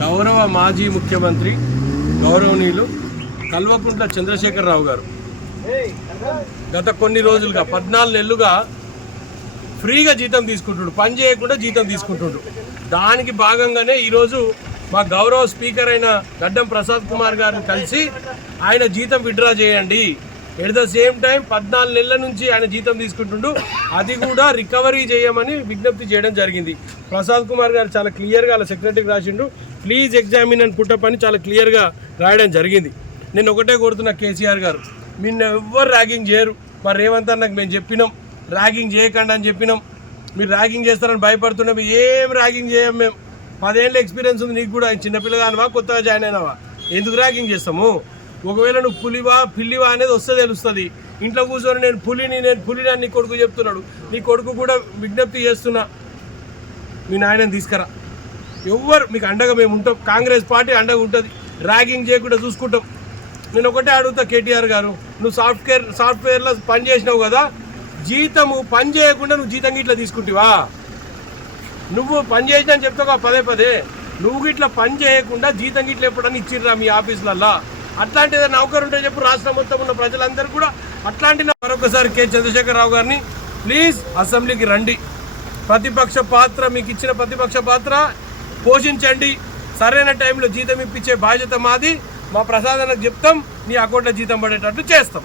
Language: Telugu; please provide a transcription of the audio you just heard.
గౌరవ మాజీ ముఖ్యమంత్రి గౌరవనీయులు కల్వకుంట్ల చంద్రశేఖరరావు గారు గత కొన్ని రోజులుగా 14 నెలలుగా ఫ్రీగా జీతం తీసుకుంటుండు, పని చేయకుండా జీతం తీసుకుంటుండు. దానికి భాగంగానే ఈరోజు మా గౌరవ స్పీకర్ అయిన గడ్డం ప్రసాద్ కుమార్ గారిని కలిసి ఆయన జీతం విత్డ్రా చేయండి, ఎట్ ద సేమ్ టైం 14 నెలల నుంచి ఆయన జీతం తీసుకుంటుండు, అది కూడా రికవరీ చేయమని విజ్ఞప్తి చేయడం జరిగింది. ప్రసాద్ కుమార్ గారు చాలా క్లియర్గా అలా సెక్రటరీకి రాసిండు, ప్లీజ్ ఎగ్జామిన్ అండ్ పుట్టప్ అని చాలా క్లియర్గా రాయడం జరిగింది. నేను ఒకటే కోరుతున్నా, కేసీఆర్ గారు మీరు ఎవ్వరు ర్యాగింగ్ చేయరు. మరి రేవంత్ అన్నకు మేము చెప్పినాం ర్యాగింగ్ చేయకండి అని చెప్పినాం, మీరు ర్యాగింగ్ చేస్తారని భయపడుతున్నాం. ఏం ర్యాగింగ్ చేయం మేము, 10 ఏళ్ళ ఎక్స్పీరియన్స్ ఉంది నీకు కూడా, చిన్నపిల్లగానివా కొత్తగా జాయిన్ అయినావా, ఎందుకు ర్యాగింగ్ చేస్తాము? ఒకవేళ నువ్వు పులివా పిల్లివా అనేది వస్తే తెలుస్తుంది. ఇంట్లో కూర్చొని నేను పులిని అని నీ కొడుకు చెప్తున్నాడు, నీ కొడుకు కూడా విజ్ఞప్తి చేస్తున్నా, మీ నాయనని తీసుకురా. ఎవ్వరు మీకు అండగా మేము ఉంటాం, కాంగ్రెస్ పార్టీ అండగా ఉంటుంది, ర్యాగింగ్ చేయకుండా చూసుకుంటాం. నేను ఒకటే అడుగుతా, కేటీఆర్ గారు నువ్వు సాఫ్ట్వేర్లో పని చేసినావు కదా, జీతము పని చేయకుండా నువ్వు జీతం ఇట్లా తీసుకుంటావా? నువ్వు పని చేసినా అని చెప్తావు పదే నువ్వు ఇట్లా పని చేయకుండా జీతం గిట్ల ఎప్పుడన్నా ఇచ్చిర్రా మీ ఆఫీసులల్లో? అట్లాంటి ఏదైనా నౌకరు ఉంటే చెప్పు, రాష్ట్రం మొత్తం ఉన్న ప్రజలందరూ కూడా అట్లాంటి. మరొకసారి కె చంద్రశేఖరరావు గారిని ప్లీజ్ అసెంబ్లీకి రండి, ప్రతిపక్ష పాత్ర మీకు ఇచ్చిన ప్రతిపక్ష పాత్ర పోషించండి, సరైన టైంలో జీతం ఇప్పించే బాధ్యత మాది. మా ప్రసాదానికి చెప్తాం, నీ అకౌంట్లో జీతం పడేటట్టు చేస్తాం.